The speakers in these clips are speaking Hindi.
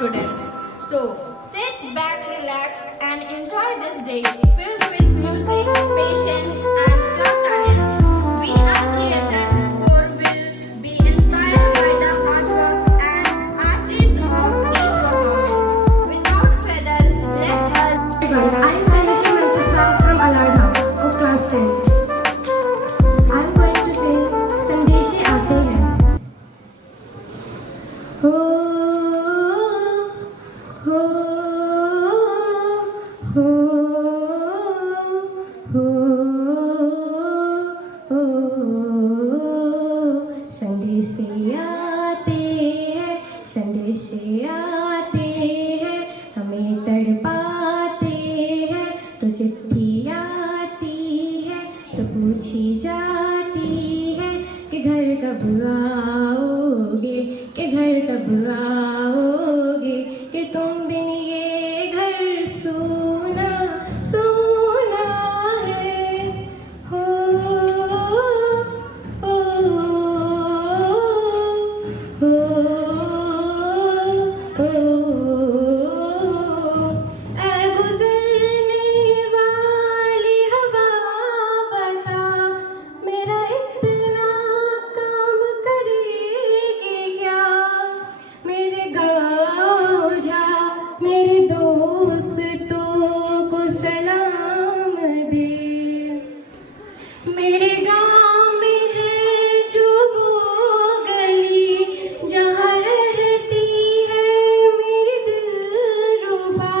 students. So, sit back, relax, and enjoy this day filled with music, patience, and pure talents. We are created for will be inspired by the hard work and artistry of each performance. Without further, let us. Everyone, I am Sailashi Mantaswar from Allard House of class 10. I am going to sing संदेशे आते हैं. हो हो हो हो हो संदेशे आते हैं हमें तड़पाते हैं तो चिट्ठी आती है तो पूछी जाती है कि घर कब आओगे, कि घर कब आओगे, कि तुम बिन ये घर सूना सूना है. हो हो हो ऐ गुजरने वाली हवा बता मेरा इतना काम करेगी क्या. मेरे गाँव जा मेरे दोस्तों को सलाम दे. मेरे गाँव में है जो वो गली जहाँ रहती है मेरी दिलरुबा,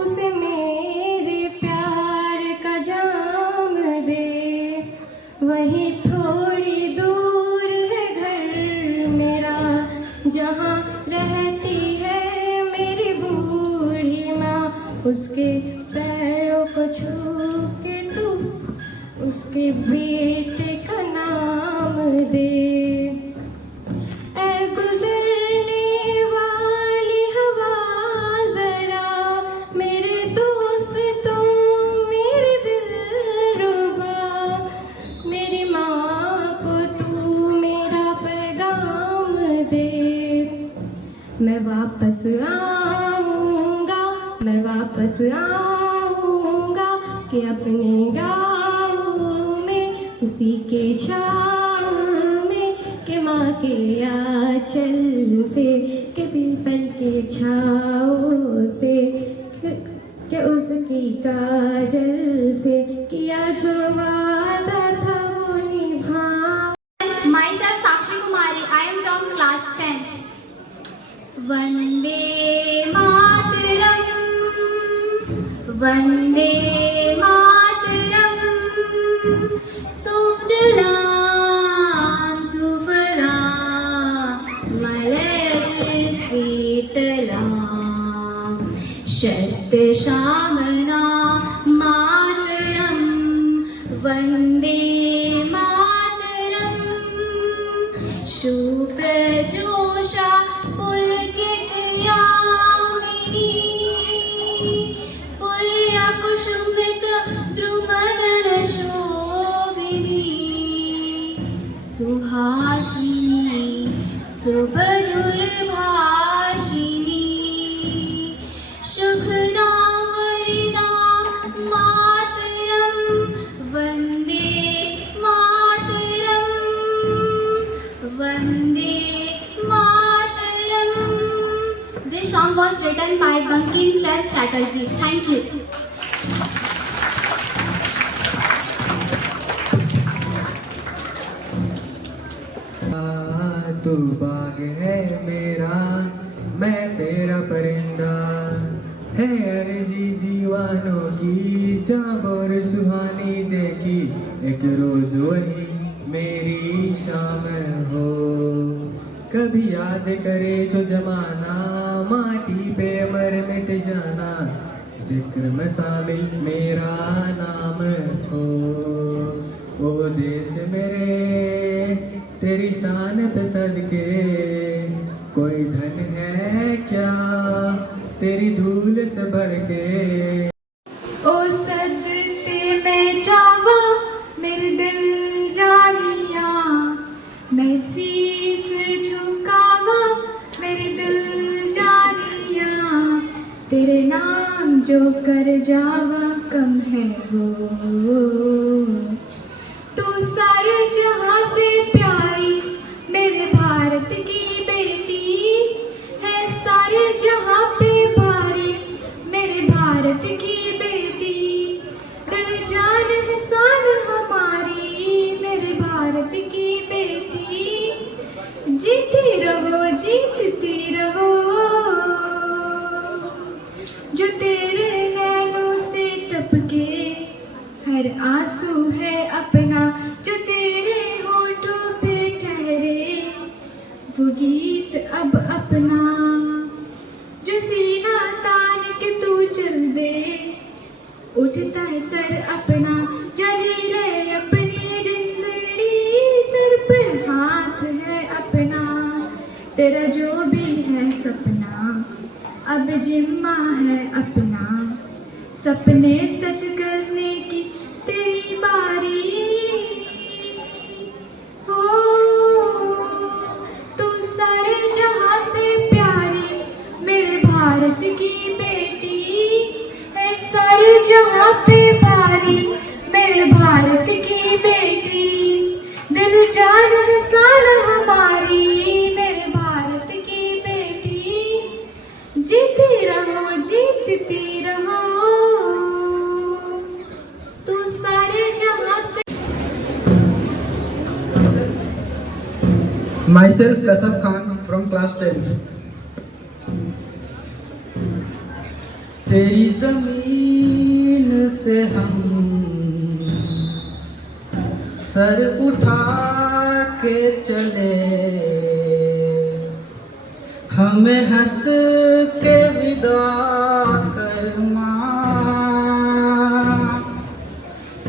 उसे मेरे प्यार का जाम दे. वहीं थोड़ी दूर है घर मेरा जहाँ रहती है मेरी बूढ़ी माँ. उसके पैरों को छू के तू उसके बेटे का नाम दे. ऐ गुजरने वाली हवा जरा मेरे दोस्तों मेरे दिलरुबा, मेरी माँ को तू मेरा पैगाम दे. मैं वापस आऊँगा, मैं वापस आऊँगा कि अपने गाँव में उसी के छाँव में, कि माँ के आँचल से, कि पीपल के छाँव से, कि उसकी काजल से किया जो वादा था वो निभा. Myself Sakshi Kumari, I am from class 10. Vande Mataram, Vande Mataram, Sujalam Sufalam, Malaj Sitalam, Shastra Shamana Mataram, Vande Mataram, Shuprajosha पुलकित यामिनी, पुल्या कुसुमित द्रुमदल शोभिनी, सुहासिनी सुमधुर भाषिणी, शुभदां वरदां मातरं, वन्दे मातरं, वन्दे मातरं. This song was written by Bankim Chand Chatterjee. Thank you. तू बाग है मेरा मैं तेरा परिंदा, है अर्जी दीवानों की जहाँ बोर सुहानी देखी, एक रोज वही मेरी शाम हो. कभी याद करे जो जमाना माटी पे मर मिट जाना, जिक्र में शामिल मेरा नाम हो. ओ देश मेरे तेरी शान पे सदके, कोई धन है क्या तेरी धूल से बढ़ के. ओ सदते मैं जावा मेरे दिल जानिया, मैं शीश झुकावा मेरे दिल जानिया. जो कर जावा कम है वो। तू सारे जहां से प्यारी मेरे भारत की बेटी है, सारे जहां पे भारी मेरे भारत की बेटी। दिल जान है शान हमारी मेरे भारत की बेटी। जीती रहो जीतती रहो, जो तेरे नैनों से टपके हर आंसू है अपना, जो तेरे होठों पे ठहरे वो गीत अब अपना। जो सीना तान के तू चल दे उठता है सर अपना, जा जी ले अपनी जिंदड़ी सर पर हाथ है अपना। तेरा जो भी है सपना अब जिम्मा है अपना, सपने सच करने की तेरी बारी हो। तू सारे जहां से प्यारी मेरे भारत की बेटी है, सारे जहां पे भारी मेरे भारत की बेटी। दिल जान है शान हमारी मेरे भारत की बेटी। जीती रहो जीतती रहो, तू सारे जहां से। Myself, Kasaf Khan from class 10. तेरी जमीन से हम सर उठा के चले, हमें हंस के विदा कर माँ।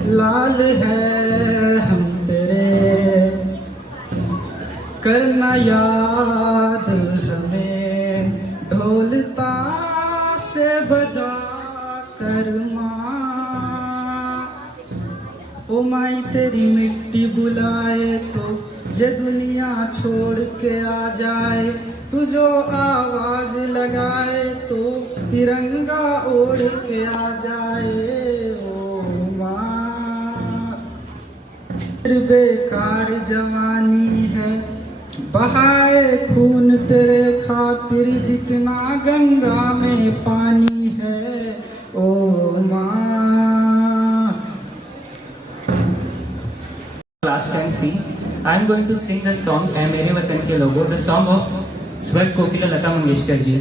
लाल है हम तेरे करना याद हमें, ढोलता से बजा कर माँ। ओ माई तेरी मिट्टी बुलाए तो ये दुनिया छोड़ के आ जाए, तू जो आवाज लगाए तो तिरंगा ओढ़ के आ जाए। ओ माँ बेकार जवानी है, बहाए खून तेरे खातिर जितना गंगा में पानी है। ओ माँ। Class 10C, I am going to sing the song "ऐ मेरे वतन के लोगों", the song of स्वर्ग कोकिला लता मंगेशकर जी।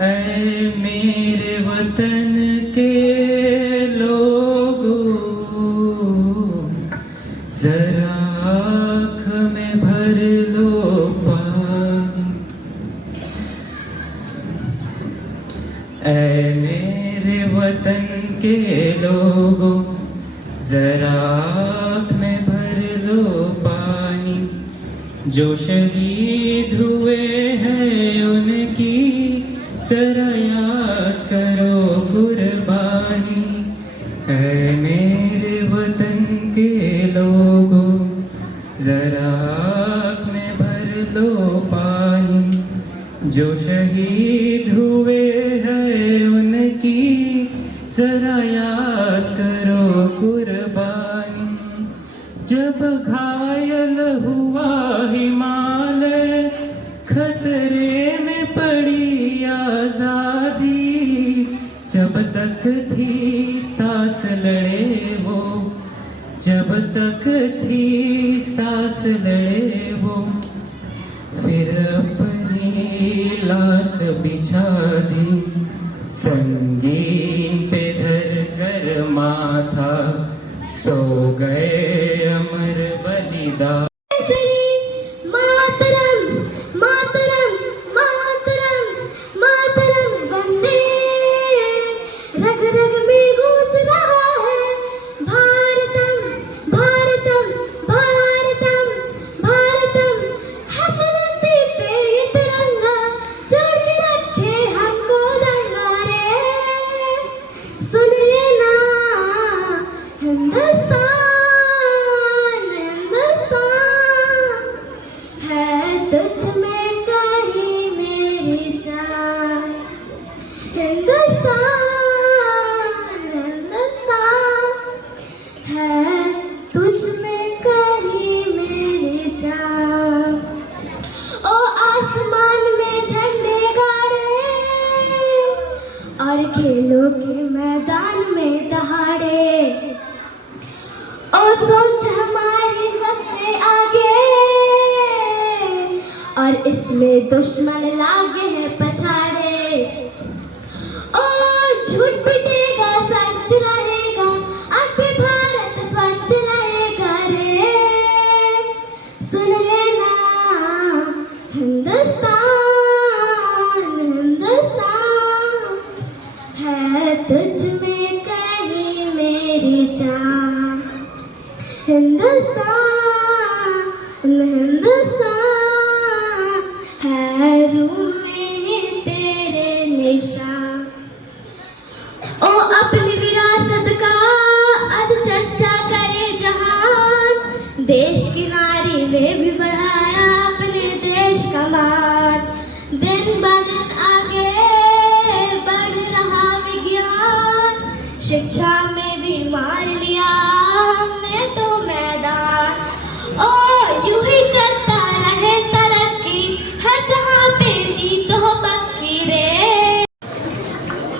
ऐ मेरे वतन के लोगों, जरा आँख में भर लो पानी। ऐ मेरे वतन के लोगों, जरा आँख में भर लो पानी। जो शहीद हुए हैं उनकी जरा याद करो कुर्बानी। ऐ मेरे वतन के लोगों, जरा आँख में भर लो पानी। जो शहीद हुए हैं उनकी जरा याद करो कुर्बानी। जब घायल हुआ हिमालय, खतरे में पड़ी आजादी। जब तक थी सांस लड़े वो, जब तक थी सांस लड़े वो। फिर अपनी लाश बिछा दी संगीन पे धर कर माथा, सो गए अमर बलिदान। मातरम मातरम मातरम मातरम वंदे, रग रग में गूंज रहा है भारतम भारतम भारतम भारतम। है धरती पे ये तिरंगा, जोड़ के रखे हमको दंगा रे। है तुझ में कहीं मेरी जान। ओ आसमान में झंडे गाड़े और खेलों के मैदान में दहाड़े। ओ सोच हमारी सबसे आगे और इसमें दुश्मन लागे हैं पछाड़े। ओ झूठ पिटेगा सच रहेगा, अब भी भारत स्वच्छ रहेगा रे। सुन लेना हिंदुस्तान, हिंदुस्तान है तुझ में कहीं मेरी जान। हिंदुस्तान, हिंदुस्तान है रूह में तेरे निशान। ओ अपनी विरासत का आज चर्चा करे जहान। देश की नारी ने भी बढ़ाया अपने देश का मान। दिन ब दिन आगे बढ़ रहा विज्ञान, शिक्षा में भी मार लिया हमने तो मैदान। ओ यूं ही करता रहे तरक्की, हर जहां पे जीत हो पक्की रे।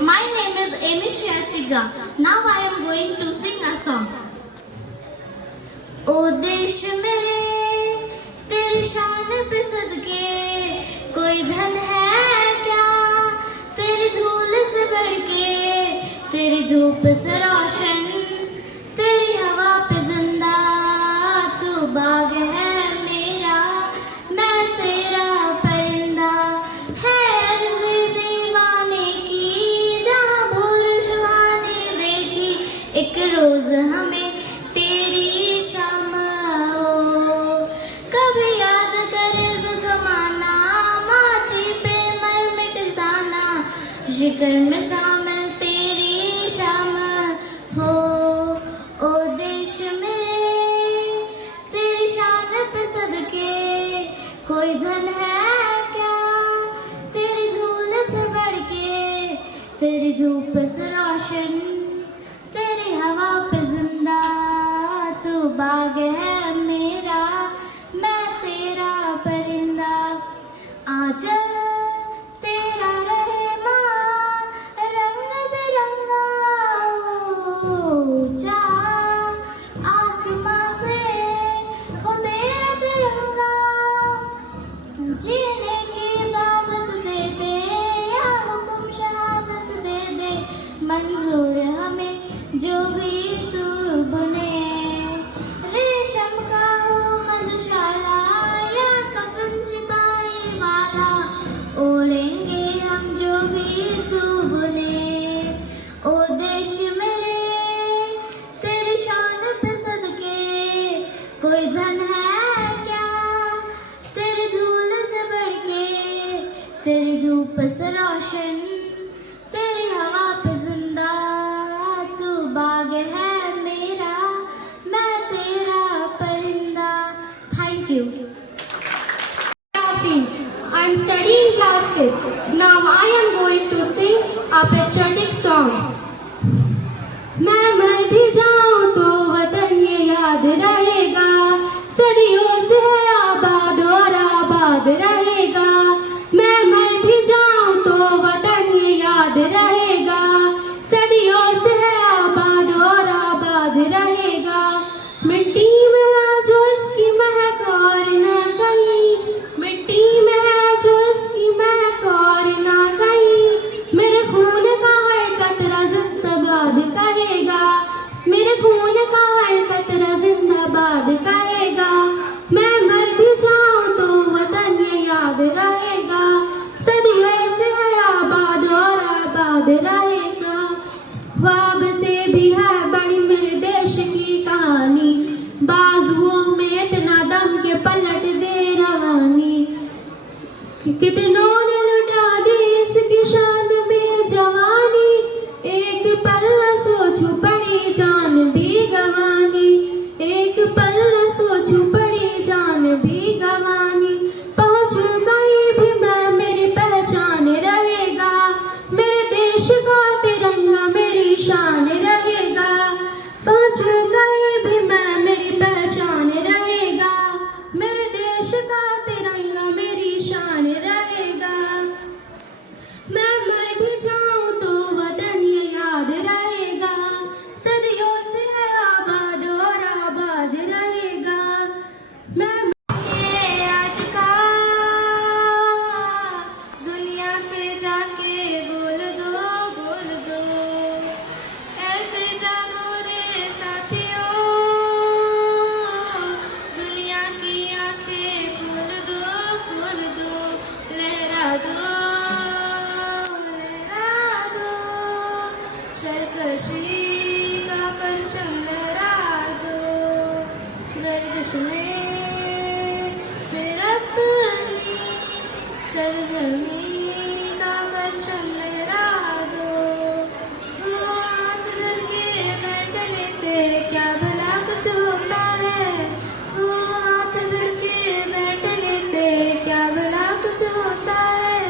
My name is Amy Shratika. Now I am going to sing a song. ओ देश मेरे तेरी शान पे सदके, कोई धन है क्या तेरी धूल से बढ़ के। तेरी धूप से रोशन, तेरी हवा पे जिंदा, तू बाग है मेरा, मैं तेरा परिंदा। है अर्ज़ दीवाने की जहाँ भूरशवानी देखी, एक रोज हमें तेरी शाम हो। कभी याद करे जो जमाना, माची पे मर मिट जाना, जिक्र में शामिल तेरी शाम हो। ओ देश में तेरी शान पे सदके, कोई धन है क्या तेरी धूल से बढ़ के। तेरी धूप से रोशन, तेरी हवा पे जिंदा, तू बाग है मेरा, मैं तेरा परिंदा। आजा तेरा रहमान रंग बिरंगा, ऊंचा आसमां से हो तेरा तिरंगा। जीने की इजाजत दे दे या हुक्म शहादत दे दे, मंजूर हमें जो भी तू बुने। रेशम का हो मधुशाला या कफन सिपाही वाला, ओढ़ेंगे हम जो भी तू बुने। ओ देश मेरे तेरी शान पे सदके, कोई धन है क्या तेरी धूल से बढ़ के। तेरी धूप से रोशन, तेरी हवा पे जिंदा, तू बाग है मेरा, मैं तेरा परिंदा। Thank you. I am studying class 5th. Now I am going to sing a patriotic song. मैं मर भी जाऊं तो वतन ये याद रहेगा, सदियों से है आबाद और आबाद रहेगा। मैं मर भी जाऊं तो वतन ये याद रहेगा, सदियों से है आबाद और आबाद रहेगा। मिट्टी में है जो इसकी महक और न कहीं, मिट्टी में है जो इसकी महक और न कहीं। मेरे खून का हर कतरा जिंदाबाद कहेगा, मेरे खून का हर कतरा जिंदाबाद कहेगा। मैं मर भी जाऊं तो वतन ये याद रहेगा, सदियों से है आबाद और आबाद रहेगा। ख्वाब से भी है बड़ी मेरे देश की कहानी, बाजुओं में इतना दम के पलट दे रवानी। कितनों ने लुटा दी इसकी शान में जवानी, एक पल न सोचूं पड़ी जान भी गवानी। एक पल न सोचूं पड़ी जान भी गवानी। पहुंचूं कहीं भी मैं मेरी पहचान रहेगा, मेरे देश का सरकशी का परचम लहरा दो, गर्दिश में फिर अपनी सरगर्मी का परचम लहरा दो। वो हाथ धर के बैठने से क्या भला कुछ होता है, वो हाथ धर के बैठने से क्या भला कुछ होता है।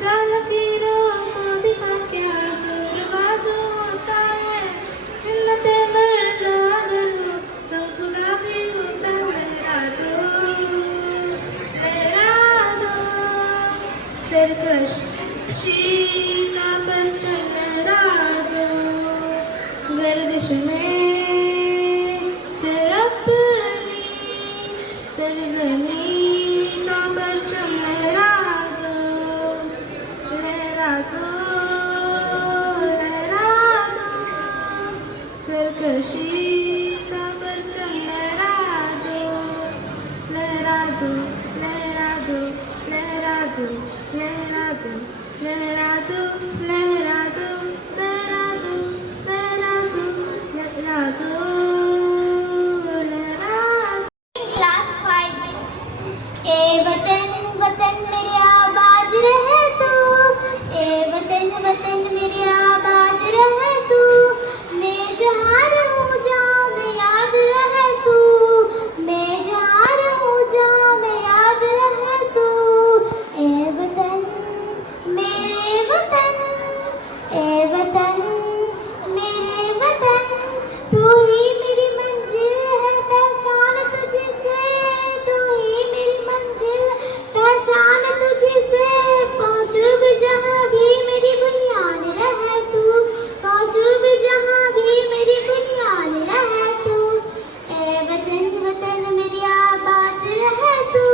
जान लकीरों को दिखा क्या जोरबाज होता है, हिम्मत मर्द अगर हो संग खुदा भी होता। लहरा दो सरकशी का परचम लहरा दो, गर्दिश में फिर अपनी सरजमी का परचम लहरा दो, लहरा दो, लहरा दो सरकशी का परचम लहरा दो, लहरा दो, लहरा दो, लहरा दो, लहरा दो, लहरा दो, लहरा दो, लहरा दो, लहरा दो, लहरा दो, लहरा दो। क्लास 5। ए वतन वतन मेरे आबाद रहे तू, ए वतन वतन मेरे आबाद रहे तू, मैं जहाँ रहूँ जहाँ मैं याद रहे तू, मैं जहाँ रहूँ जहाँ मैं याद रहे तू। ए वतन मेरे वतन, ए वतन मेरे वतन, तू ही मेरी मंजिल है पहचान तुझसे, तू ही मेरी मंजिल पहचान तुझसे। पहुँचू भी जहाँ भी मेरी बुनियाद रहे तू, पहुँचू भी जहाँ भी मेरी बुनियाद रहे तू। ए वतन वतन मेरी आबाद रहे तू,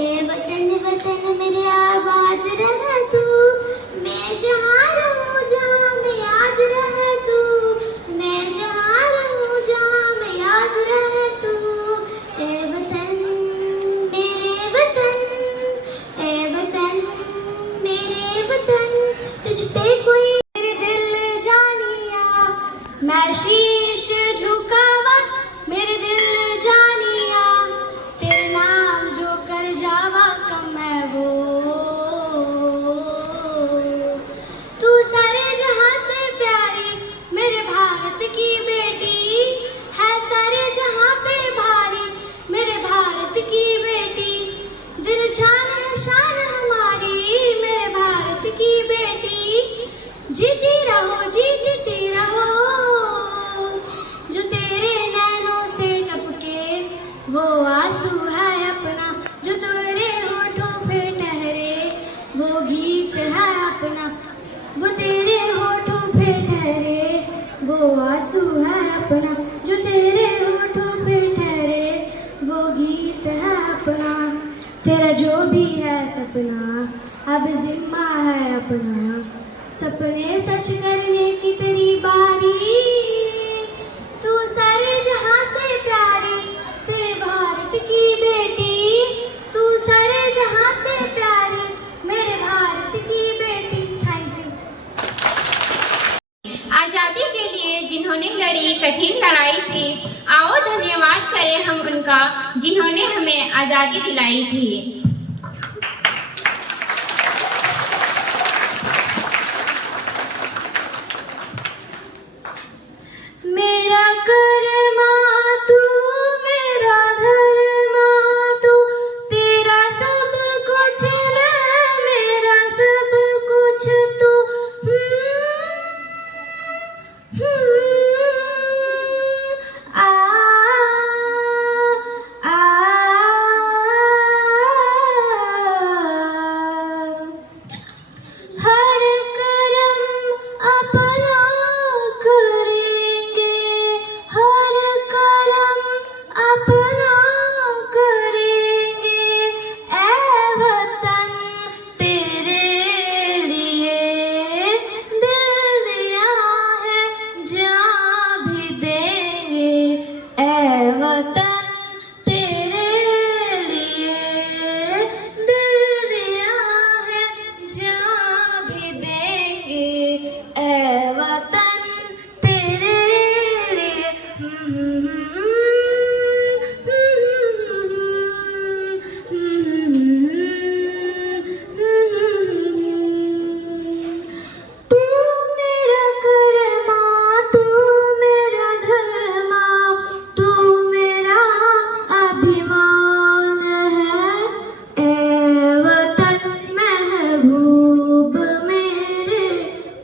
ए वतन वतन मेरी आबाद रहे तू, मैं जहाँ रहूँ जहाँ मैं याद रहे तू, मैं जहाँ रहूँ जहाँ मैं याद रहे तू। ए वतन मेरे वतन, ए वतन मेरे वतन, तुझ पे कोई मेरे दिल जानिया, मैं शीश झुकावा मेरे दिल जानिया, तेरे नाम जो कर जावा कम है वो। तू सारे जहां से प्यारी मेरे भारत की बेटी है, सारे जहां पे भारी मेरे भारत की बेटी, दिल जान है शान हमारी मेरे भारत की बेटी। जीती रहो जीतती रहो, जो तेरे नैनों से टपके वो आंसू है अपना, जो तेरे होठों पे ठहरे वो गीत है अपना, वो तेरे होठों पे ठहरे वो आंसू है अपना, जो तेरे होठों पे ठहरे वो गीत है अपना। तेरा जो भी है सपना अब जिम्मा है अपना, सपने सच करने की तेरी बारी, तू सारे जहां से प्यारी तेरे भारत की बेटी, तू सारे जहां से प्यारी मेरे भारत की बेटी। Thank you. आजादी के लिए जिन्होंने लड़ी कठिन लड़ाई थी, आओ धन्यवाद करें हम उनका जिन्होंने हमें आजादी दिलाई थी। मेरा कर्मा तू, मेरा धर्मा तू, तेरा सब कुछ मैं, मेरा सब कुछ तू। आ आ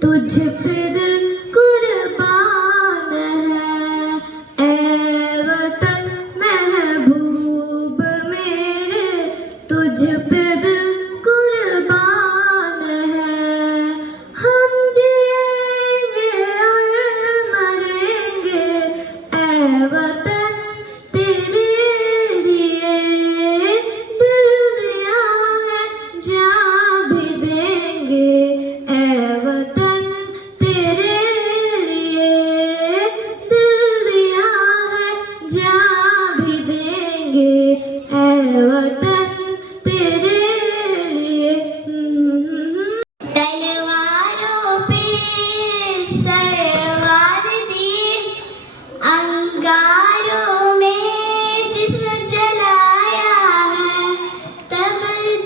तुझ पे दिल कुर्बान है, ऐ वतन महबूब मेरे, तुझ पे दिल कुर्बान है। हम जिएंगे और मरेंगे ऐ वतन तेरे लिए, दिल दिया है जान भी देंगे ऐ वतन तेरे लिए, दिल दिया है जान भी देंगे ऐ वतन तेरे लिए। तलवारों पे सरवार दी, अंगारों में जिस्म जलाया है, तब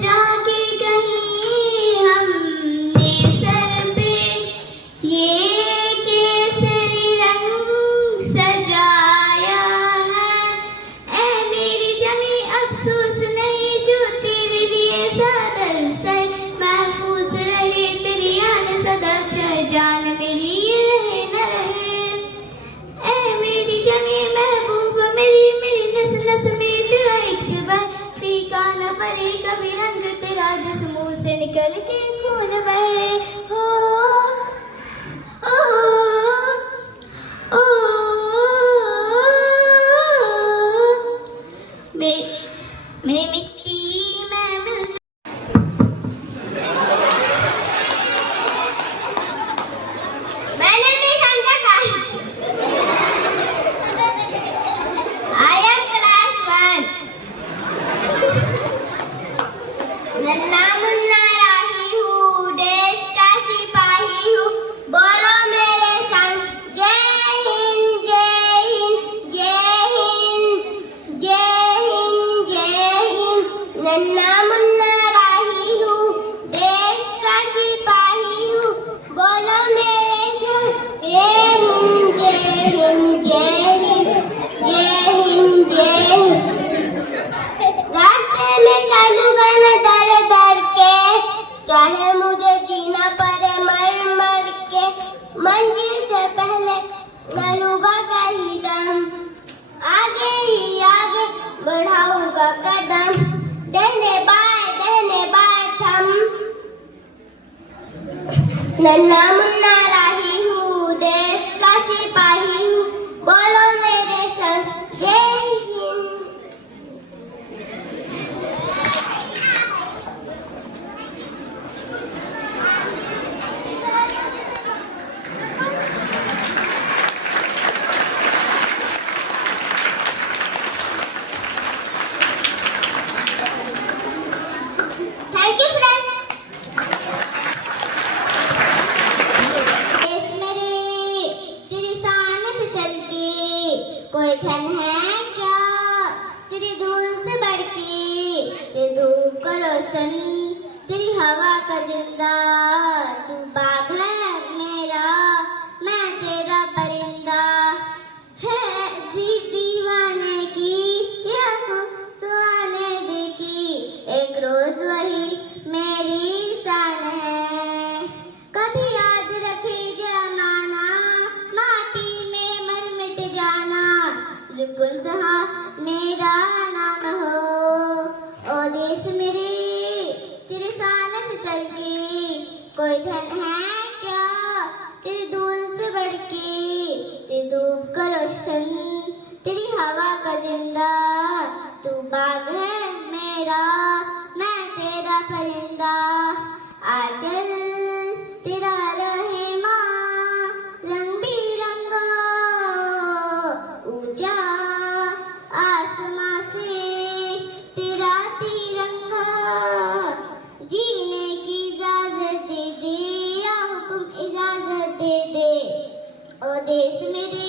जाके कहीं हमने सर पे ये केसरी रंग सजाया है। ऐ मेरी जमी अफसोस नहीं जो तेरे लिए सादर सर महफूज रहे, तेरी याद सदा चाहे जान मेरी ये रहे न रहे। ऐ मेरी जमी महबूब मेरी, मेरी नस नस में तेरा एक सिबर फीका न पड़े कभी रंग तेरा, जिस मुंह से निकल के खून बहे। हो ओ, ओ, मेरी मिट्टी में मिल जा। मैंने नहीं समझा कहा। I am class 1. नन्ना मुन्ना राही हूँ, देश का सिपाही हूँ, बोलो मेरे संग जय हिंद जय हिंद जय हिंद जय हिंद जय हिंद। नन्ना मुन्ना राही हूँ, देश का सिपाही हूँ, बोलो मेरे संग जय हिंद जय हिंद जय हिंद जय हिंद जय हिंद। रास्ते में चलूंगा न दर दर के, चाहे मुझे जीना पड़े मर मर के, मंजिल से पहले न लूंगा कहीं दम, आगे ही आगे बढ़ाऊंगा कदम, देने बाएं थम। नन्ना मुन्ना राही हूँ, देश का सिपाही हूँ, बोलो मेरे संग जय हिंद। Thank you, friend. देश मेरे तेरी शान फिसल के, कोई धन है क्या तेरी धूल से बढ़ के, तेरी धूप का रोशन तेरी हवा का जिंदा, तू बाग है मेरा मैं तेरा परिंदा, है जी दीवाने की या सुहाने देखी, एक रोज वही मेरी शान है। कभी याद रखे जमाना, माटी में मर मिट जाना, जुगुन सहा मेरा नाम हो। ओ देश मेरे तेरी शान फिसल के, कोई धन है क्या तेरी धूल से बढ़ के, तेरी धूप का रोशन तेरी हवा का जिंदा, तू बाग है मेरा मैं तेरा परिंदा। आचल तेरा रहे माँ रंग बिरंगा, ऊंचा आसमां से तेरा तिरंगा, जीने की इजाजत दे दे या हुक्म इजाजत दे दे। ओ देश मेरे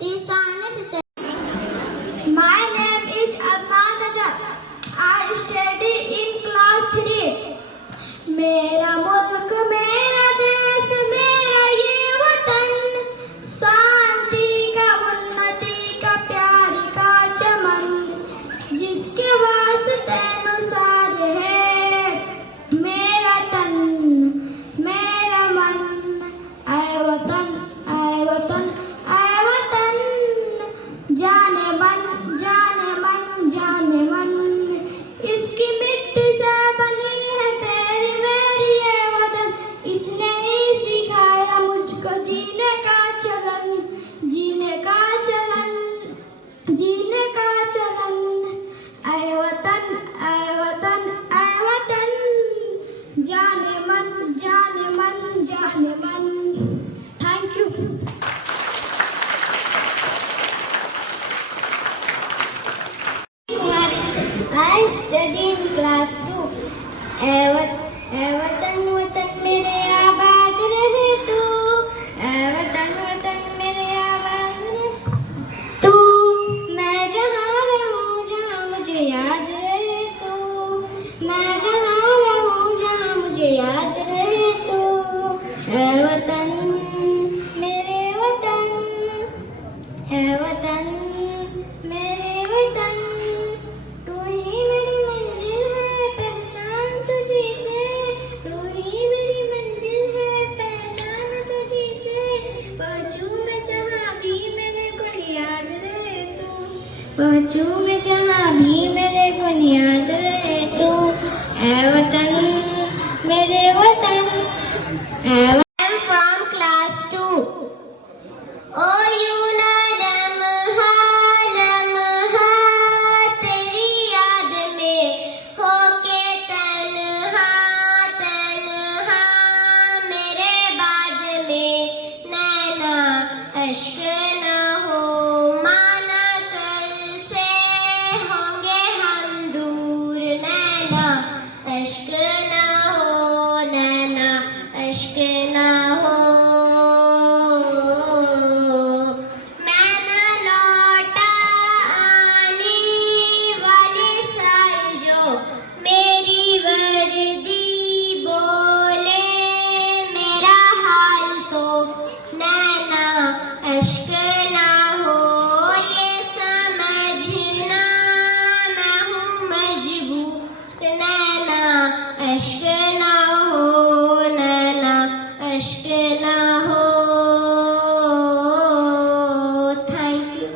तेरी शान फिसल। My name is Adnan Najjar. वतन मेरे वतन, है वतन मेरे वतन, तू ही मेरी मंजिल है पहचान तुझी से, तू ही मेरी मंजिल है पहचान तुझी से, पहुंचूं मैं जहाँ भी मेरे गुण याद रहे तू, पहुंचूं मैं जहाँ भी मेरे गुण याद रहे तू, है वतन मेरे वतन, है वतन। I am from class 2. ओ यूना लम्हा तेरी याद में होके तन्हा तन्हा, मेरे बाद में नैना अश्क न हो, माना कल से होंगे हम दूर, नैना अश्क न हो, नैना अश्क न हो, मैं न लौटा आने वाली साल जो मेरी वर्दी बोले मेरा हाल तो, नैना अश्क न हो, ये समझना मैं हूँ मजबूर, नैना अश्क न हो, नैना अश्क न हो। Thank you.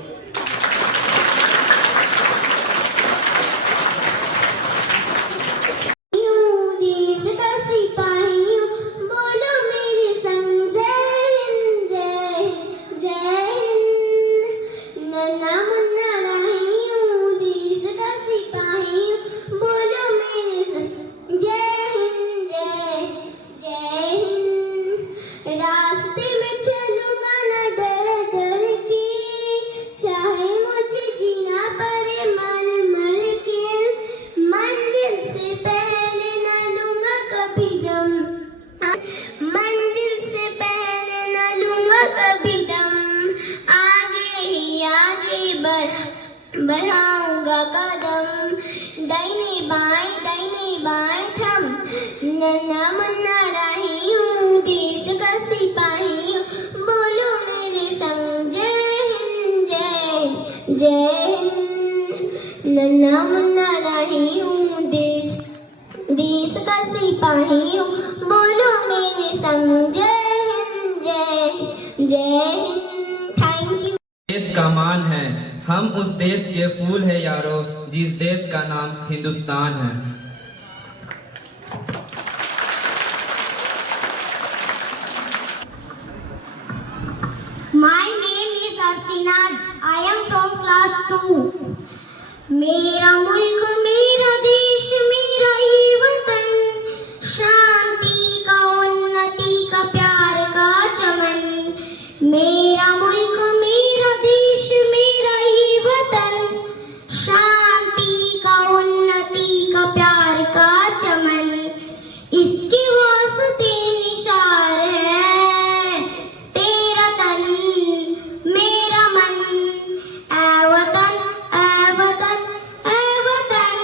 देश का सिपाही हूँ, बोलो मेरे संग जय हिंद जय हिंद जय हिंद, नन्ना मुन्ना नहीं हूँ, देश का सिपाही हूँ, बोलो मेरे संग जय हिंद जय हिंद, रास्ते में चलूंगा न डर डर के, चाहे मुझे जीना पड़े मर मर के, मंजिल से पहले न लूंगा कभी दम, मंजिल से पहले न लूंगा कभी दम, आगे ही आगे बढ़ाऊंगा कदम, दाहिने बाएं थम, नन्ना मुन्ना रही हूँ, देश का सिपाही हूँ, बोलो मेरे संग जय हिंद जय हिंद, नन्ना मुन्ना रही हूँ, देश का सिपाही हूँ, बोलो मेरे संग जय हिंद जय हिंद। Thank you. देश का मान है, हम उस देश के फूल है यारो, जिस देश का नाम हिंदुस्तान है। My name is Arsinaz. I am from class 2. मेरा मुल्क मेरा देश मेरा ये वतन, शांति का उन्नति का प्यार का चमन, मेरा मुल्क मेरा देश मेरा ये वतन, शांति का उन्नति का प्यार का चमन, इसके वास्ते निशार है तेरा तन मेरा मन, ऐ वतन ऐ वतन ऐ वतन,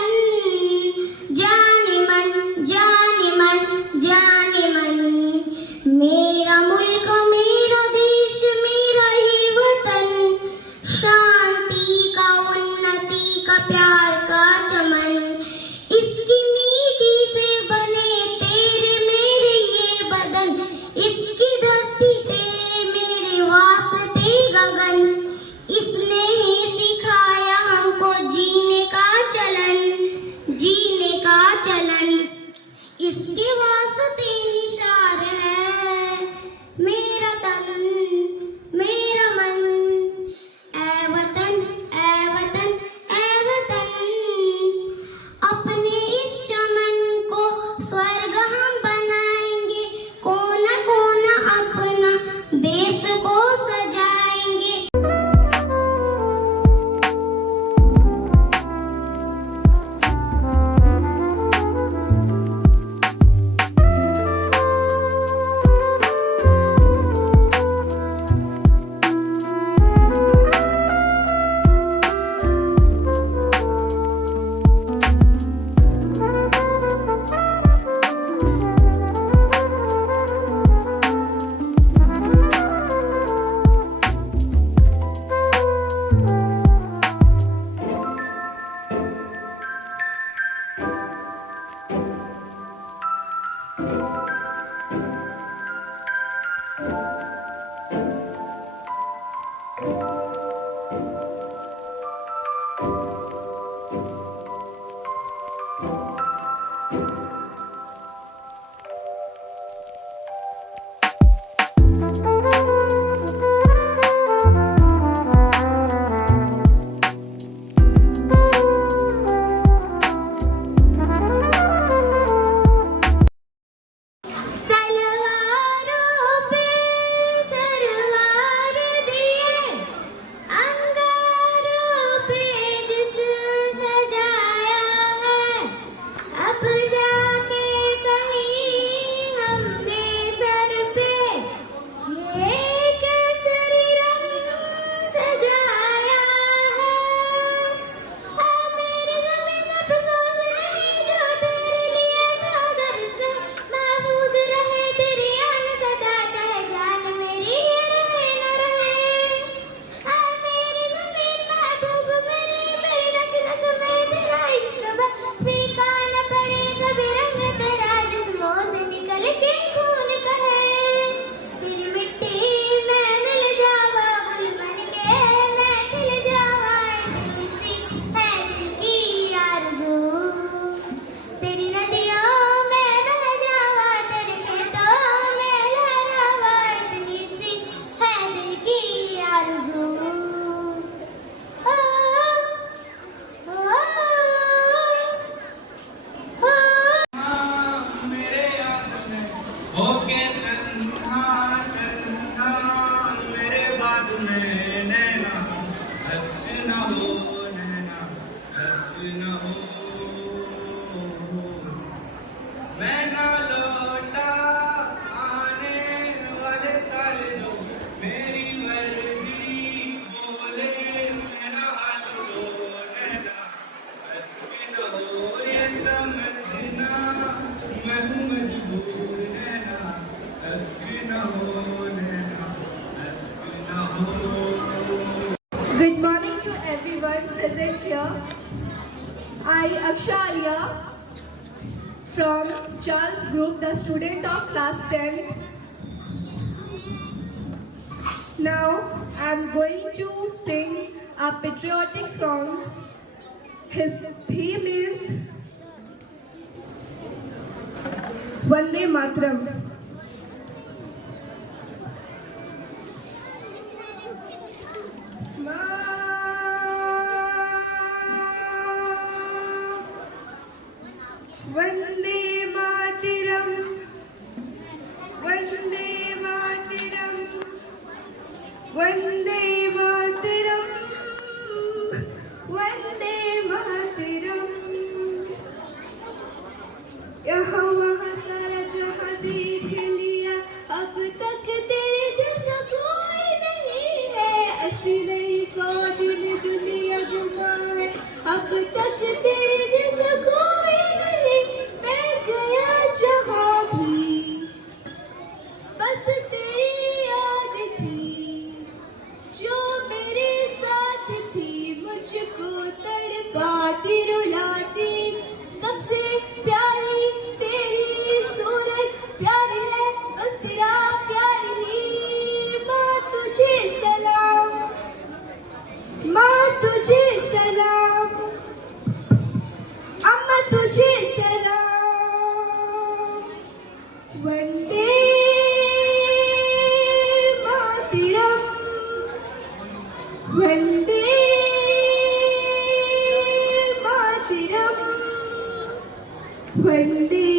तलवारों पे सरवार दिए, अंगारों पे जिस्म सजाया है, अब जाके कहीं हमने सर पे ये केसरी रंग सजाया है। मेरी ज़मीन अफ़सोस नहीं जो तेरे लिए चादर से महफूज रहे, तेरी आन सदा चाहे जान मेरी रहे न रहे। मेरी ज़मीन महबूब मेरी नस नस में तेरा इश्क बस, फीका न पड़े कभी रंग तेरा जिस्मों से निकल के खून कहे। तेरी मिट्टी में मिल जावा गुल बन के मैं खिल जावा, किसी है दिल की आरज़ू। तेरी नदियों में बह जावा, तेरे खेतों में लहरावा, इतनी सी है दिल की आरज़ू। ओ, ओ, ओ, मेरे याद में होके तन्हा तन्हा, मेरे बाद में नैना हंस न हो, नैना हंस न हो। मैं ना लौटा आने वाले साल जो मेरी वर्दी बोले, मेरा हाथ लो नैना हंस न हो। ये समझना मैं हूँ मजबूर, नैना हंस न हो, नैना हंस न हो। Good morning to everyone present here. I, Aksharya, from Charles Group, the student of class 10. Now I am going to sing a patriotic song. His theme is Vande Mataram. Vande Mataram, Vande Mataram, Vande Mataram, Vande Mataram. यहाँ वहाँ सारा जहाँ देख लिया, अब तक तेरे जैसा कोई नहीं है। ऐसी नहीं 100 दिन दुनिया घुमा है, अब तक तेरे जैसा कोई नहीं। मैं गया जहाँ भी बस तेरी याद थी, जो मेरे साथ थी मुझको तड़पाती रुलाती। सबसे प्यारी तेरी सूरत प्यारी है, बस तेरा प्यार ही। माँ तुझे सलाम, माँ तुझे सलाम, अम्मा तुझे सलाम। वंदे मातरम, वंदे मातरम, वंदे